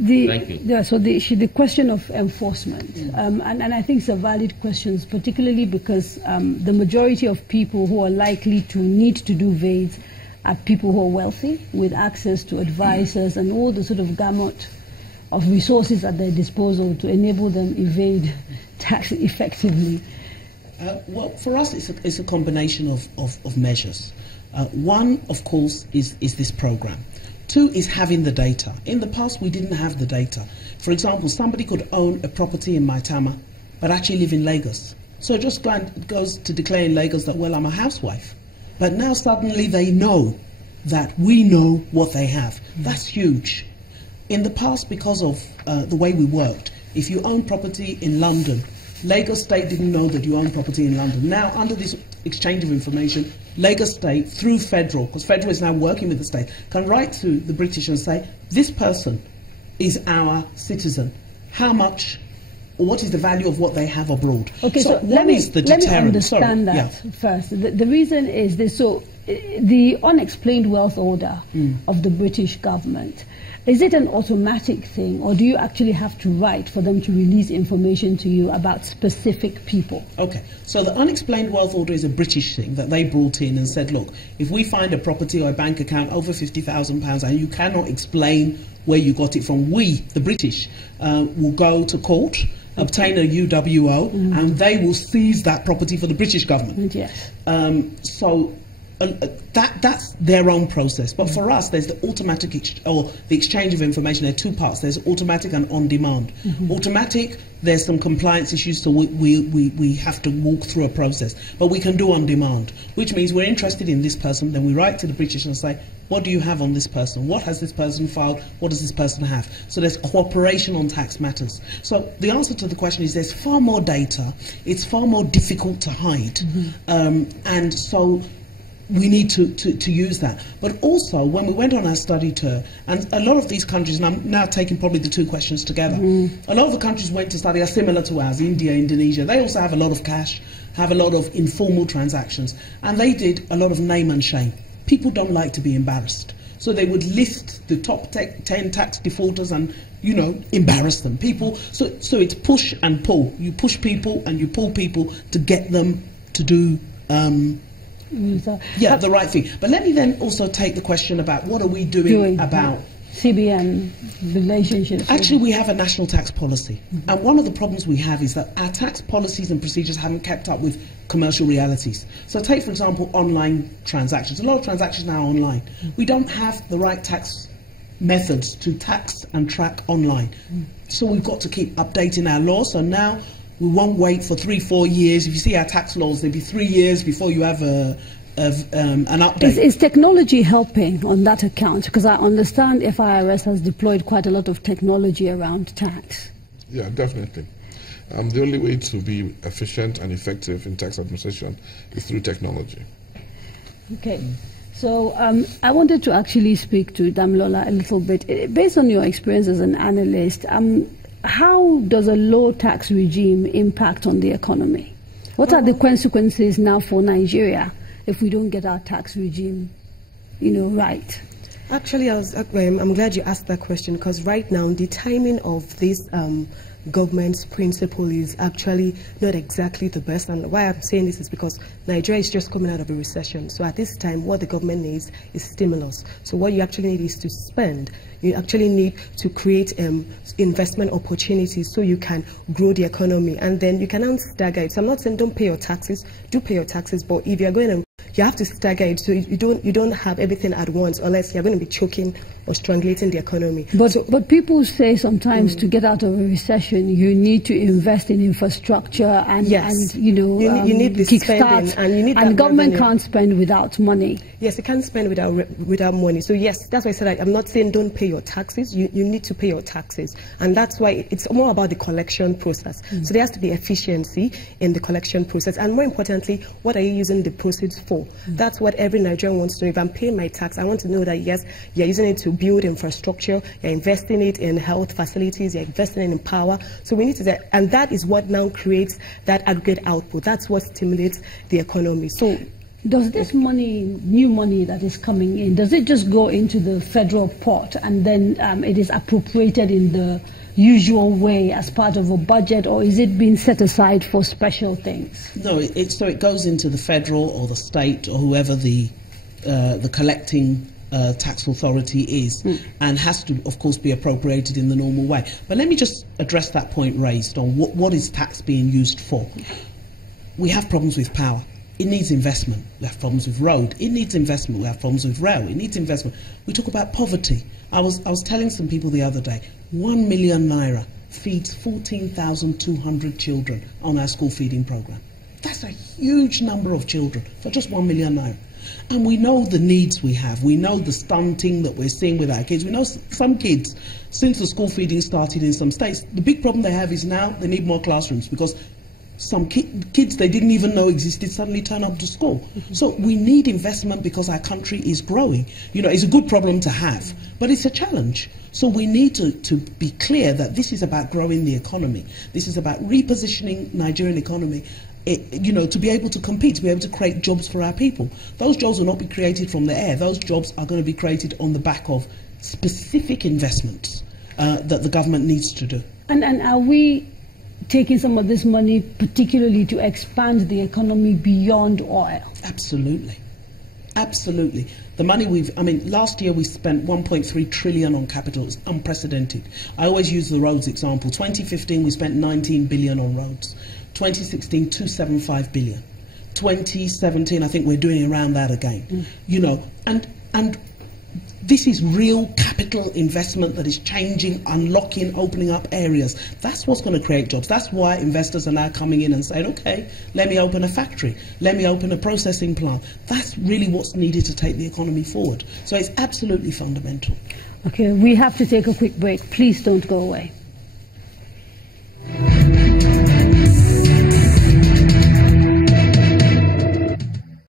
Thank you. So the question of enforcement, and I think it's a valid question, particularly because the majority of people who are likely to need to do VAIDS are people who are wealthy, with access to advisors and all the sort of gamut of resources at their disposal to enable them evade tax effectively. Well, for us, it's a combination of measures. One, of course, is this program. Two is having the data. In the past, we didn't have the data. For example, somebody could own a property in Maitama, but actually live in Lagos. So just goes to declare in Lagos that, well, I'm a housewife. But now suddenly they know that we know what they have. That's huge. In the past, because of the way we worked, if you own property in London, Lagos State didn't know that you own property in London. Now, under this exchange of information, Lagos State, through Federal, because Federal is now working with the state, can write to the British and say, this person is our citizen. How much, or what is the value of what they have abroad? Okay, so let me understand that first. The reason is this. So the unexplained wealth order of the British government, is it an automatic thing, or do you actually have to write for them to release information to you about specific people? Okay, so the unexplained wealth order is a British thing that they brought in and said, look, if we find a property or a bank account over £50,000 and you cannot explain where you got it from, we, the British, will go to court, obtain a UWO, and they will seize that property for the British government. Yes. That's their own process. But for us, there's the automatic the exchange of information. There are two parts. There's automatic and on-demand. Automatic, there's some compliance issues, so we have to walk through a process. But we can do on-demand, which means we're interested in this person, then we write to the British and say, what do you have on this person? What has this person filed? What does this person have? So there's cooperation on tax matters. So the answer to the question is there's far more data. It's far more difficult to hide. And so we need to use that. But also, when we went on our study tour, and a lot of these countries, and I'm now taking probably the two questions together, a lot of the countries went to study are similar to ours, India, Indonesia. They also have a lot of cash, have a lot of informal transactions, and they did a lot of name and shame. People don't like to be embarrassed. So they would list the top 10 tax defaulters and, you know, embarrass them. So it's push and pull. You push people and you pull people to get them to do the right thing. But let me then also take the question about what are we doing about CBN relationships. Actually, we have a national tax policy. And one of the problems we have is that our tax policies and procedures haven't kept up with commercial realities. So take, for example, online transactions. A lot of transactions now are online. We don't have the right tax methods to tax and track online. So we've got to keep updating our laws. So now we won't wait for 3-4 years. If you see our tax laws, they'll be 3 years before you have an update. Is technology helping on that account? Because I understand FIRS has deployed quite a lot of technology around tax. Yeah, definitely. The only way to be efficient and effective in tax administration is through technology. Okay. So I wanted to actually speak to Damilola a little bit. Based on your experience as an analyst, how does a low tax regime impact on the economy? What are the consequences now for Nigeria if we don't get our tax regime, right? Actually, I'm glad you asked that question, because right now the timing of this government's principle is actually not exactly the best. And why I'm saying this is because Nigeria is just coming out of a recession. So at this time, what the government needs is stimulus. So what you actually need is to spend. You actually need to create investment opportunities so you can grow the economy. And then you can now stagger it. So I'm not saying don't pay your taxes, do pay your taxes, but if you're going to, you have to stagger it so you don't have everything at once, unless you're going to be choking or strangulating the economy. But people say sometimes to get out of a recession, you need to invest in infrastructure and you need the kickstart, and you need and government can't spend without money. Yes, it can't spend without money. So yes, that's why I said I'm not saying don't pay your taxes. You need to pay your taxes, and that's why it's more about the collection process. So there has to be efficiency in the collection process, and more importantly, what are you using the proceeds for? That's what every Nigerian wants to know. If I'm paying my tax, I want to know that yes, you're using it to build infrastructure, you're investing it in health facilities, you're investing it in power. So we need to, and that is what now creates that aggregate output. That's what stimulates the economy. So Does this money, new money that is coming in, does it just go into the federal pot and then it is appropriated in the usual way as part of a budget, or is it being set aside for special things? No, so it goes into the federal or the state or whoever the collecting tax authority is, and has to, of course, be appropriated in the normal way. But let me just address that point raised on what is tax being used for. We have problems with power. It needs investment. We have problems with road. It needs investment. We have problems with rail. It needs investment. We talk about poverty. I was telling some people the other day, 1 million naira feeds 14,200 children on our school feeding program. That's a huge number of children for just 1 million naira. And we know the needs we have. We know the stunting that we're seeing with our kids. We know some kids, since the school feeding started in some states, the big problem they have is now they need more classrooms, because some kids they didn't even know existed suddenly turn up to school. So we need investment because our country is growing. You know, it's a good problem to have, but it's a challenge. So we need to be clear that this is about growing the economy. This is about repositioning Nigerian economy, you know, to be able to compete, to be able to create jobs for our people. Those jobs will not be created from the air. Those jobs are going to be created on the back of specific investments that the government needs to do. And are we taking some of this money particularly to expand the economy beyond oil? Absolutely. Absolutely. The money last year we spent 1.3 trillion on capital. It's unprecedented. I always use the roads example. 2015 we spent 19 billion on roads. 2016 275 billion. 2017 I think we're doing around that again. You know, and this is real capital investment that is changing, unlocking, opening up areas. That's what's going to create jobs. That's why investors are now coming in and saying, okay, let me open a factory, let me open a processing plant. That's really what's needed to take the economy forward. So it's absolutely fundamental. Okay, we have to take a quick break. Please don't go away.